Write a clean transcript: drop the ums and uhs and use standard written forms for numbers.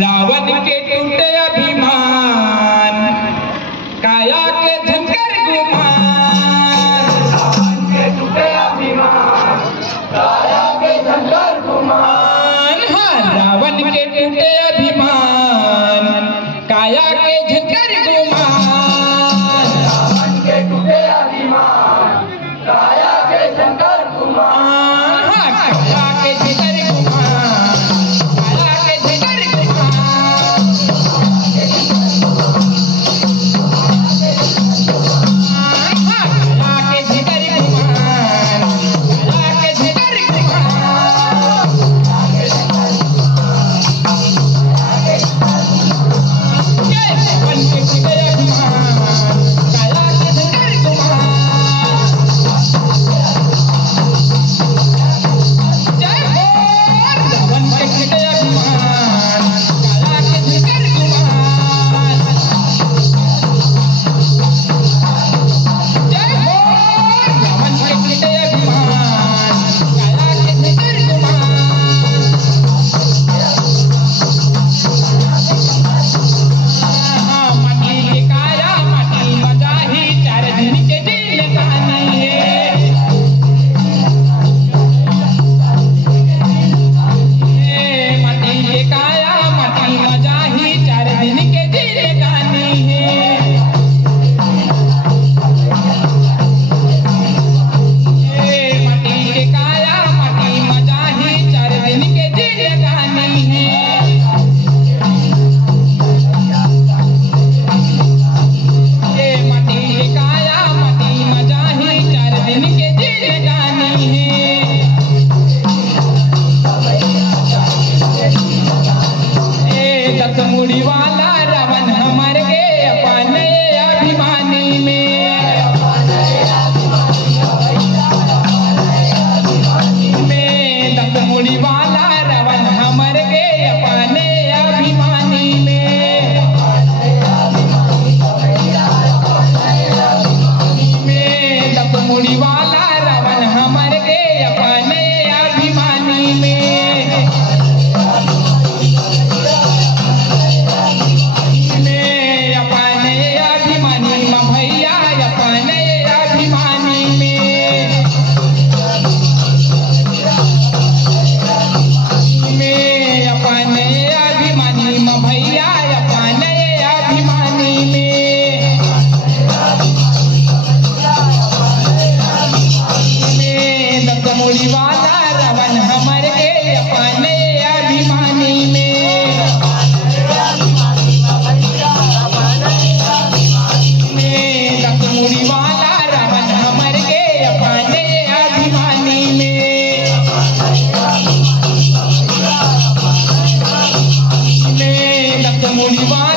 रावण के टूटे अभिमान, काया के झंकर गुमान। रावण के टूटे अभिमान, काया के झंकर गुमान। हाँ, रावण के टूटे अभिमान, काया के झंकर गुमान। रावण के टूटे अभिमान, काया के झंकर गुमान। हाँ, काया के झंकर गुमान, काया के झंकर गुमान। हाँ, काया के झंकर गुमान, काया के झंकर गुमान। जय रावण के टूटे अभिमान, काया के झंकर गुमान। जय हो रावण के टूटे अभिमान, काया के झंकर गुमान। जय हो रावण के टूटे अभिमान, काया के झंकर गुमान। हाँ, माटी के काया माटी मजा ही, 4 दिन के दिन कहानी है। माटी के काया माटी मजा ही, 4 दिन के दिन कहानी है। माटी के काया माटी मजा ही, 4 दिन के दिन कहानी है। माटी के काया माटी मजा ही, 4 दिन के दिन कहानी है। दस मुड़ी वाला रावण हमर के अपने अभिमानी में। दस मुड़ी वाला रावण हमर के अपने अभिमानी में। दस मुड़ी वाला रावण हमर के अपने अभिमानी में। अपने अभिमानी में भैया, अपने अभिमानी में। अपने अभिमानी में भैया, अपने अभिमानी में। दस मुड़ी वाला रावण हमर के अपने अभिमानी में। दस मुड़ी वाला रावण हमर के अपने अभिमानी में। दस मुड़ी वाला